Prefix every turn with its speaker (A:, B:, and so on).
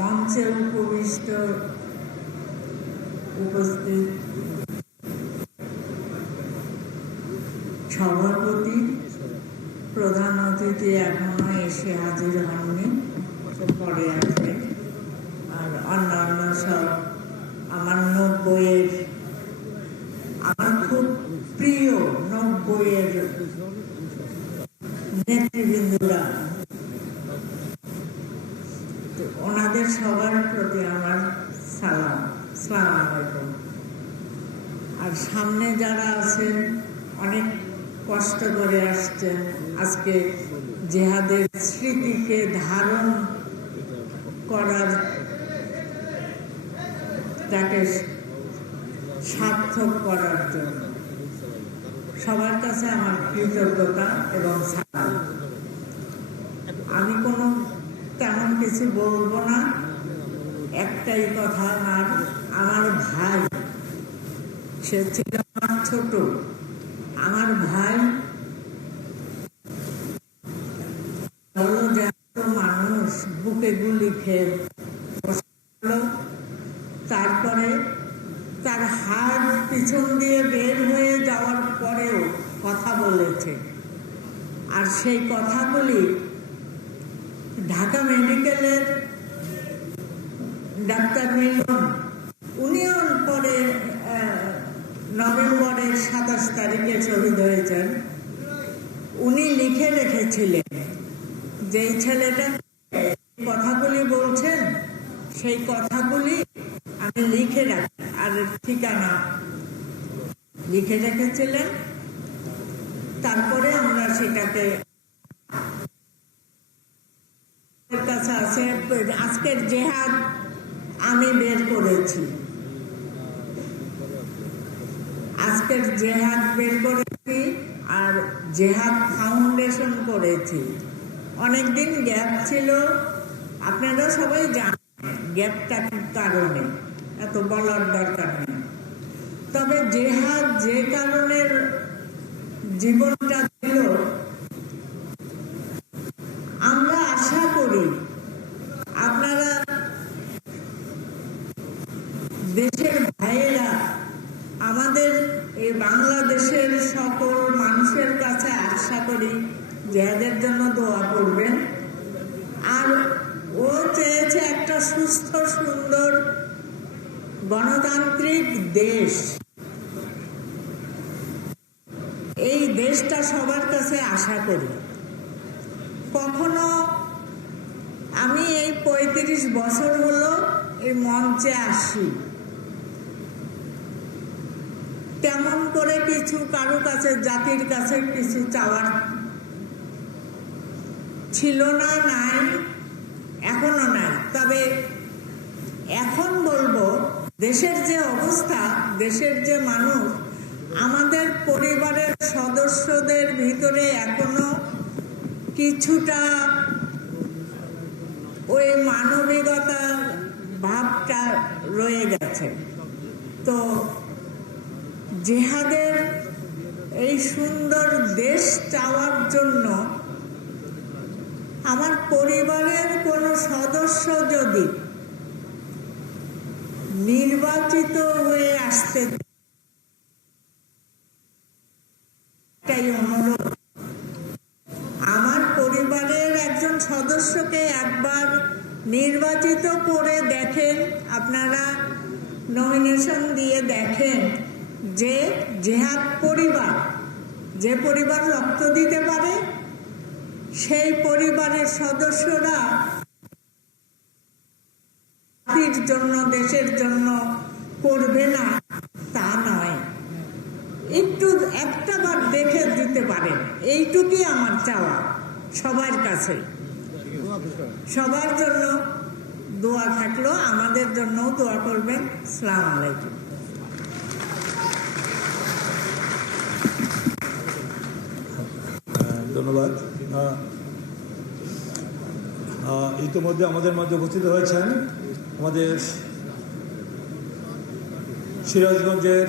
A: মঞ্চে উপবিষ্ট উপস্থিত। সভাপতি, প্রধান অতিথি এখনও এসে হাজির হননি পরে আসবে আর অন্যান্য সব আমার নব্বইয়ের, আমার খুব প্রিয় নব্বইয়ের নেতৃবৃন্দরা তো ওনাদের সবার প্রতি আমার সালাম সালাম আলাইকুম। আর সামনে যারা আছেন, অনেক কষ্ট করে আসছেন আজকে জেহাদের স্মৃতিকে ধারণ করার তাকে সার্থক করার জন্য। সবার কাছে আমার কৃতজ্ঞতা এবং সালাম। আমি কোনো তেমন কিছু বলব না। একটাই কথা আমার আমার ভাই, সে ছিল আমার ছোট। আমার ভাই মানুষ, বুকে গুলি খেয়ে তারপরে তার হাত পিছন দিয়ে বের হয়ে যাওয়ার পরেও কথা বলেছে। আর সেই কথাগুলি ঢাকা মেডিকেলের ডাক্তার মিলন উনিও পরে নভেম্বরের সাতাশ তারিখে শহীদ হয়েছেন উনি লিখে রেখেছিলেন যে ছেলেটা কথাগুলি বলছেন, সেই কথাগুলি আমি লিখে রাখি, আর ঠিকানা লিখে রেখেছিলেন। তারপরে আমরা সেটাকে কাছে আছে আজকের জেহাদ আমি বের করেছি। আজকের জেহাদ বের করেছি আর জেহাদ ফাউন্ডেশন করেছি। অনেকদিন গ্যাপ ছিল। আপনারা সবাই জানেন গ্যাপটা কারণে? এত বলার দরকার নেই। তবে জেহাদ যে কারণের জীবনটা দিল আমরা আশা করি আপনারা দেশের ভাইয়েরা আমাদের এই বাংলাদেশের সকল মানুষের কাছে আশা করি যাদের জন্য দোয়া করবেন। আর ও চেয়েছে একটা সুস্থ, সুন্দর গণতান্ত্রিক দেশ। এই দেশটা সবার কাছে আশা করি। কখনো আমি এই পঁয়ত্রিশ বছর হলো এই মঞ্চে আসি। তেমন করে কিছু কারও কাছে, জাতির কাছে কিছু চাওয়ার ছিল না, নাই, এখনও নাই। তবে এখন বলব, দেশের যে অবস্থা, দেশের যে মানুষ, আমাদের পরিবারের সদস্যদের ভিতরে এখনও কিছুটা ওই মানবিকতা ভাবটা রয়ে গেছে। তো জেহাদের এই সুন্দর দেশ চাওয়ার জন্য আমার পরিবারের কোনো সদস্য যদি নির্বাচিত হয়ে আসতে অনুরোধ। আমার পরিবারের একজন সদস্যকে একবার নির্বাচিত করে দেখেন। আপনারা নমিনেশন দিয়ে দেখেন। যে জেহাদ পরিবার, যে পরিবার রক্ত দিতে পারে, সেই পরিবারের সদস্যরা জন্য, দেশের জন্য করবে না, তা নয়। একটু, একটা বার দেখে দিতে পারেন। এইটুকুই আমার চাওয়া সবার কাছে। সবার জন্য দোয়া থাকল, আমাদের জন্যও দোয়া করবেন। সালাম আলাইকুম।
B: ধন্যবাদ। আহ, আহ, ইতিমধ্যে আমাদের মধ্যে উপস্থিত হয়েছেন আমাদের সিরাজগঞ্জের